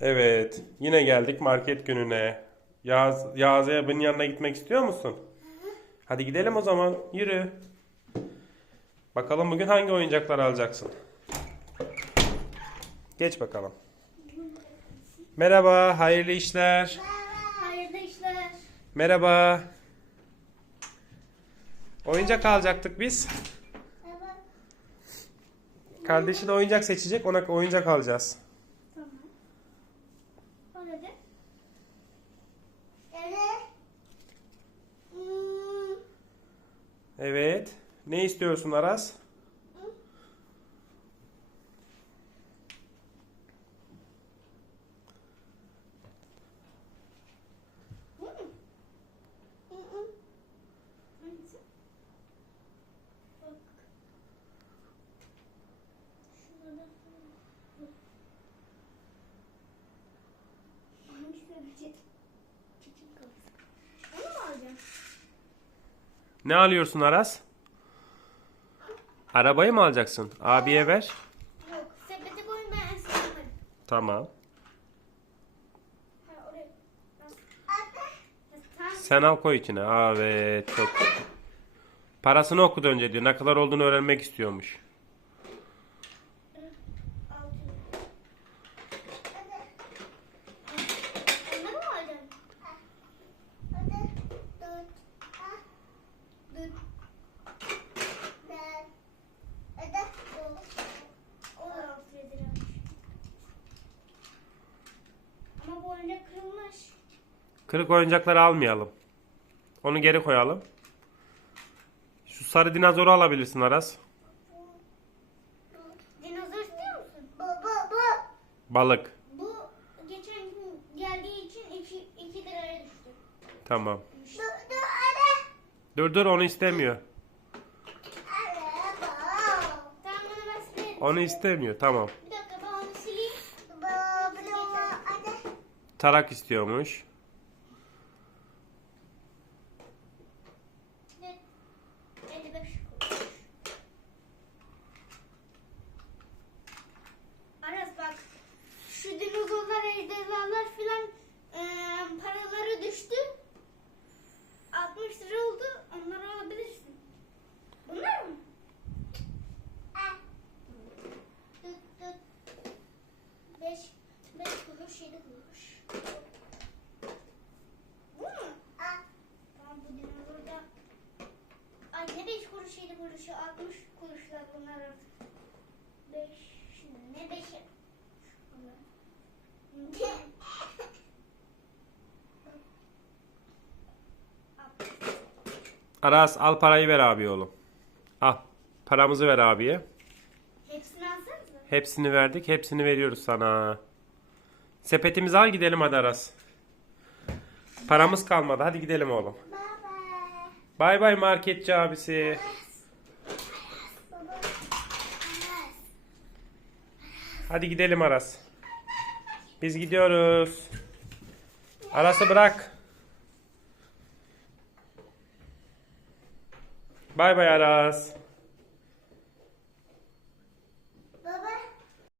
Evet, yine geldik market gününe. Yağız, Yağız abinin yanına gitmek istiyor musun? Hadi gidelim o zaman. Yürü. Bakalım bugün hangi oyuncaklar alacaksın? Geç bakalım. Merhaba, hayırlı işler. Hayırlı işler. Merhaba. Oyuncak alacaktık biz. Kardeşi de oyuncak seçecek, ona oyuncak alacağız. Nedir? Evet. Hmm. Evet. Ne istiyorsun Aras? Ne alıyorsun Aras? Arabayı mı alacaksın? Abiye ver. Yok. Sepete koyun ben yaparım. Tamam. Sen al koy içine. Evet, çok. Parasını okudu önce diyor. Ne kadar olduğunu öğrenmek istiyormuş. Onları mı alacaksın? Dur. O da altı liraymış. Ama bu oyuncak kırılmış. Kırık oyuncakları almayalım. Onu geri koyalım. Şu sarı dinozoru alabilirsin Aras. Dinozor istiyor musun? Baba bu. Balık. Bu geçen gün geldiği için 2 2 liraya düştü. Tamam. Dur dur anne. Dur dur onu istemiyor. Tamam bunu ben silerim. Onu istemiyor. Tamam. Bir dakika ben onu sileyim. Baba. Tarak istiyormuş. Kuruşlar bunlar artık. 5 ne 5'i? Aras al parayı ver abi oğlum. Al. Paramızı ver abiye. Hepsini alsanıza. Hepsini verdik. Hepsini veriyoruz sana. Sepetimizi al gidelim hadi Aras. Paramız kalmadı. Hadi gidelim oğlum. Bay bay marketçi abisi. Baba. Hadi gidelim Aras. Biz gidiyoruz. Aras'ı bırak. Bay bay Aras.